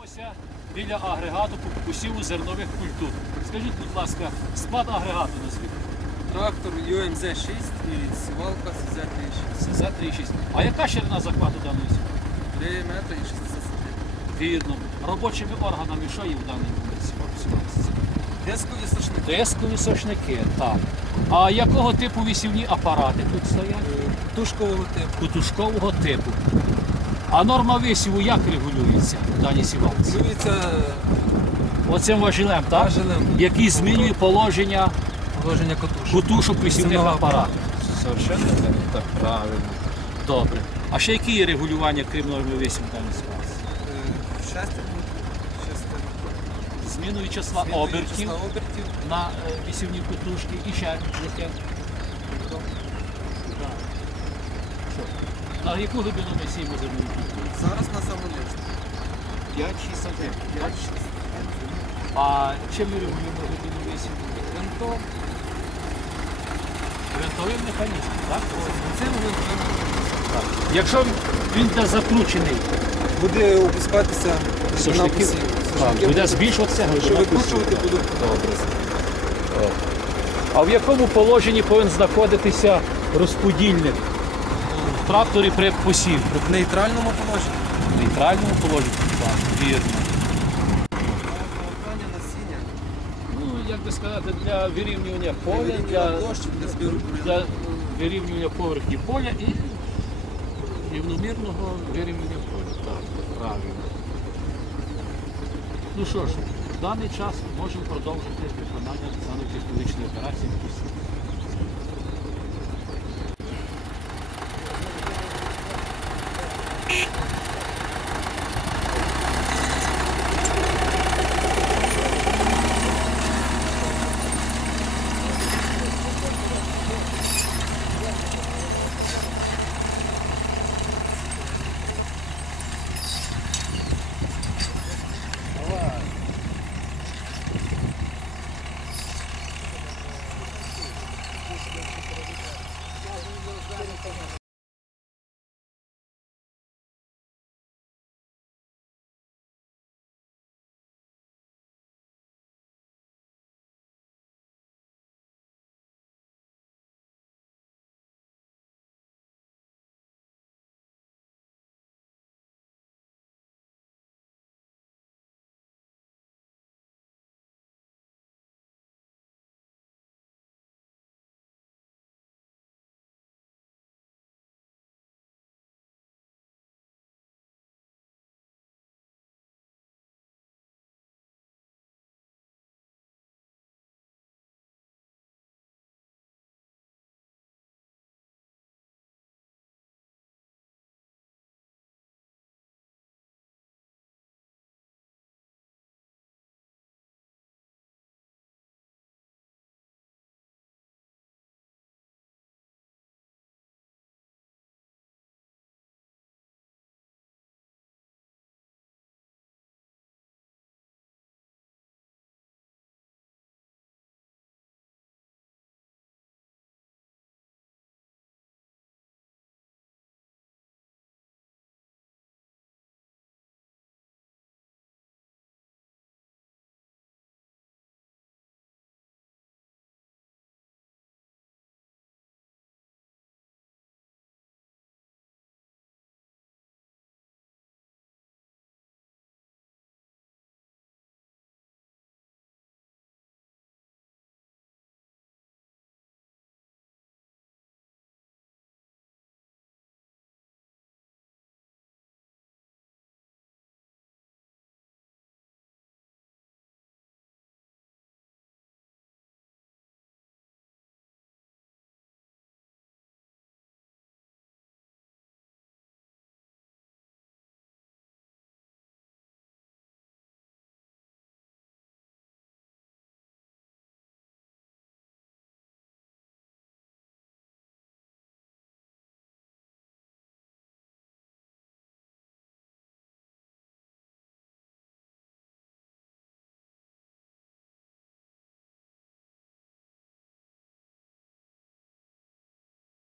знаходимося біля агрегату по посіву зернових культур. Скажіть, будь ласка, склад агрегату назвіть. Трактор UMZ-6 і сівалка CZ-6. СЗ-36. А яка ширина захвату даної сівалки? 3 метри і 60 см. Вірно. Робочими органами що є в даній момент сівалці? Дискові сошники. Дискові сошники, так. А якого типу вісівні апарати тут стоять? Тушкового типу. Кутушкового типу. А норма висіву як регулюється в даній сівалці? Плюється Оцим важелем, так? важелем Який змінює положення положення катушок. кутушок висівних Вісівного апаратів. Совершенно верно. так, правильно. Добре. А ще які є регулювання, крім норми висіву в даній Шестерні. Шестерні. Зміною числа обертів обертів. на е, висівні кутушки і ще яке. Так. На яку глибину ми сіємо культури? Зараз на самоліт. 5-6 сантиметрів. А чим ми регулюємо глибину висіву? Винтом. Гвинтовим механізмом, так? Цим винтом Якщо він буде закручений, буде опускатися на Сошники? посів. так, буде будуть- збільшуватися Що глибина викручувати посіву. будуть добре. А в якому положенні повинен знаходитися розподільник тракторі при посіві? В нейтральному положенні. В нейтральному положенні? Так, вірно. Ну, як би сказати, для вирівнювання поля, для, для вирівнювання поверхні поля і рівномірного вирівнювання поля. Так, правильно. Ну що ж, в даний час можемо продовжити виконання даної технологічної операції.